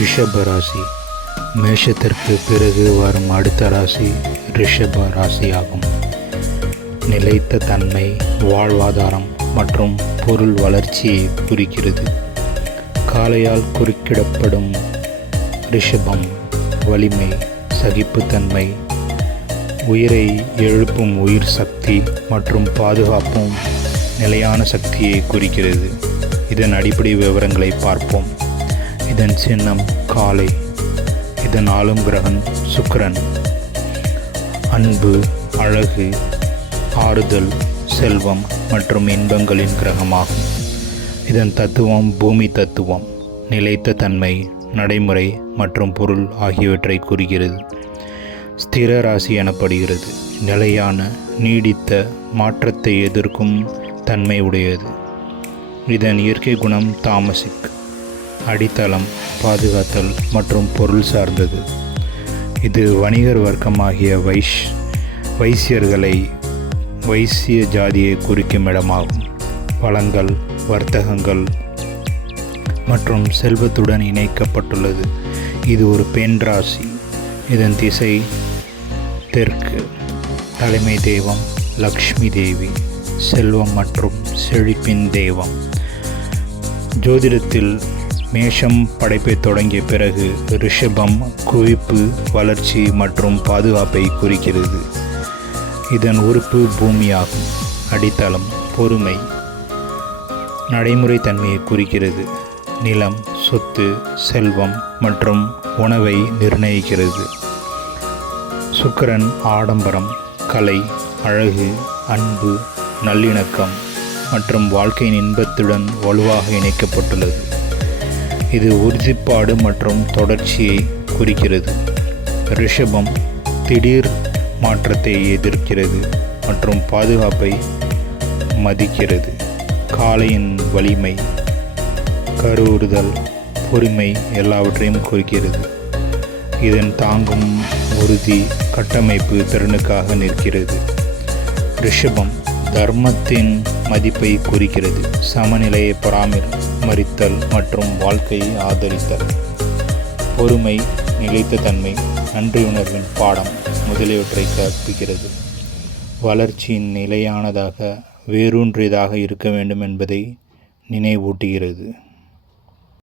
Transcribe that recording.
ரிஷப ராசி. மேஷத்திற்கு பிறகு வரும் அடுத்த ராசி ரிஷப ராசியாகும். நிலைத்த தன்மை, வாழ்வாதாரம் மற்றும் பொருள் வளர்ச்சியை குறிக்கிறது. காளையால் குறுக்கிடப்படும் ரிஷபம் வலிமை, சகிப்புத்தன்மை, உயிரை எழுப்பும் உயிர் சக்தி மற்றும் பாதுகாப்பும் நிலையான சக்தியை குறிக்கிறது. இதன் அடிப்படை விவரங்களை பார்ப்போம். இதன் சின்னம் காளை. இதன் ஆளும் கிரகம் சுக்கிரன். அன்பு, அழகு, ஆறுதல், செல்வம் மற்றும் இன்பங்களின் கிரகமாகும். இதன் தத்துவம் பூமி தத்துவம், நிலைத்த தன்மை, நடைமுறை மற்றும் பொருள் ஆகியவற்றை கூறுகிறது. ஸ்திர ராசி எனப்படுகிறது. நிலையான, நீடித்த, மாற்றத்தை எதிர்க்கும் தன்மை உடையது. இதன் இயற்கை குணம் தாமசிக். அடித்தளம், பாதுகாத்தல் மற்றும் பொருள் சார்ந்தது. இது வணிகர் வர்க்கமாகிய வைசியர்களை, வைசிய ஜாதியை குறிக்கும் இடமாகும். வளங்கள், வர்த்தகங்கள் மற்றும் செல்வத்துடன் இணைக்கப்பட்டுள்ளது. இது ஒரு பெண் ராசி. இதன் திசை தெற்கு. தலைமை தெய்வம் லக்ஷ்மி தேவி, செல்வம் மற்றும் செழிப்பின் தெய்வம். ஜோதிடத்தில் மேஷம் படைப்பை தொடங்கிய பிறகு ரிஷபம் குவிப்பு, வளர்ச்சி மற்றும் பாதுகாப்பை குறிக்கிறது. இதன் உறுப்பு பூமியாகும். அடித்தளம் பொறுமை, நடைமுறை தன்மையை குறிக்கிறது. நிலம், சொத்து, செல்வம் மற்றும் உணவை நிர்ணயிக்கிறது. சுக்கிரன் ஆடம்பரம், கலை, அழகு, அன்பு, நல்லிணக்கம் மற்றும் வாழ்க்கையின் இன்பத்துடன் வலுவாக இணைக்கப்பட்டுள்ளது. இது உறுதிப்பாடு மற்றும் தொடர்ச்சியை குறிக்கிறது. ரிஷபம் திடீர் மாற்றத்தை எதிர்க்கிறது மற்றும் பாதுகாப்பை மதிக்கிறது. காளையின் வலிமை, கருவுறுதல், பொறுமை எல்லாவற்றையும் குறிக்கிறது. இதன் தாங்கும் உறுதி, கட்டமைப்பு திறனுக்காக நிற்கிறது. ரிஷபம் தர்மத்தின் மதிப்பை குறிக்கிறது. சமநிலையை பராமரித்தல் மற்றும் வாழ்க்கையை ஆதரித்தல். பொறுமை, நிலைத்த தன்மை, நன்றியுணர்வின் பாடம் முதலியவற்றை கற்பிக்கிறது. வளர்ச்சியின் நிலையானதாக, வேரூன்றியதாக இருக்க வேண்டும் என்பதை நினைவூட்டுகிறது.